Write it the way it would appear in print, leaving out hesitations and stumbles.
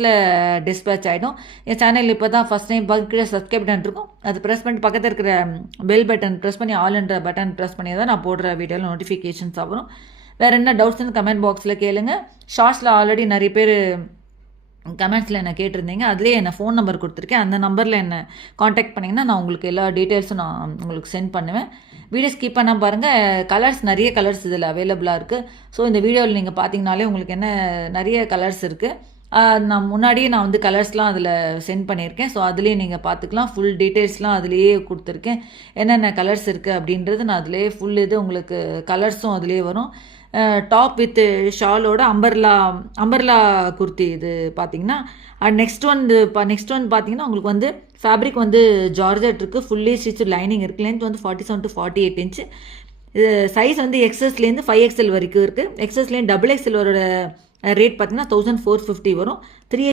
டேஸில் டிஸ்பேச் ஆகிடும். என் சேனல் இப்போ தான் ஃபஸ்ட் டைம் பார்க்க சப்ஸ்கிரைப் பட்டன் இருக்கும், அது ப்ரெஸ் பண்ணிட்டு பக்கத்தில் இருக்கிற பெல் பட்டன் ப்ரெஸ் பண்ணி ஆல்ன்ற பட்டன் ப்ரெஸ் பண்ணி தான் நான் போடுற வீடியோவில் நோட்டிஃபிகேஷன்ஸ் ஆகும். வேறு என்ன டவுட்ஸ்னு கமெண்ட் பாக்ஸில் கேளுங்க. ஷார்ட்ஸில் ஆல்ரெடி நிறைய பேர் கமெண்ட்ஸில் என்ன கேட்டிருந்தீங்க, அதுலேயே என்ன ஃபோன் நம்பர் கொடுத்துருக்கேன். அந்த நம்பரில் என்ன காண்டாக்ட் பண்ணிங்கன்னா நான் உங்களுக்கு எல்லா டீட்டெயில்ஸும் நான் உங்களுக்கு சென்ட் பண்ணுவேன். வீடியோ ஸ்கிப் பண்ணால் பாருங்கள். கலர்ஸ் நிறைய கலர்ஸ் இதில் அவைலபிளாக இருக்குது. ஸோ இந்த வீடியோவில் நீங்கள் பார்த்தீங்கனாலே உங்களுக்கு என்ன நிறைய கலர்ஸ் இருக்குது. நான் முன்னாடியே நான் வந்து கலர்ஸ்லாம் அதில் சென்ட் பண்ணியிருக்கேன். ஸோ அதுலேயே நீங்கள் பார்த்துக்கலாம். ஃபுல் டீட்டெயில்ஸ்லாம் அதுலேயே கொடுத்துருக்கேன். என்னென்ன கலர்ஸ் இருக்குது அப்படின்றது நான் அதிலே ஃபுல் இது உங்களுக்கு கலர்ஸும் அதிலே வரும். டாப் வித் ஷாலோட அம்பர்லா குர்த்தி இது பார்த்தீங்கன்னா. நெக்ஸ்ட் ஒன் பார்த்தீங்கன்னா உங்களுக்கு வந்து ஃபேப்ரிக் வந்து ஜார்ஜெட் இருக்குது, ஃபுல்லி ஸ்டிச் லைனிங் இருக்குது. லென்த் வந்து 47 to 48 இன்ச்சு. இது சைஸ் வந்து எக்ஸஸ்லேருந்து 5XL வரைக்கும் இருக்குது. எக்ஸஸ்லேருந்து XXL ரேட் பார்த்தீங்கன்னா 1450 வரும். 3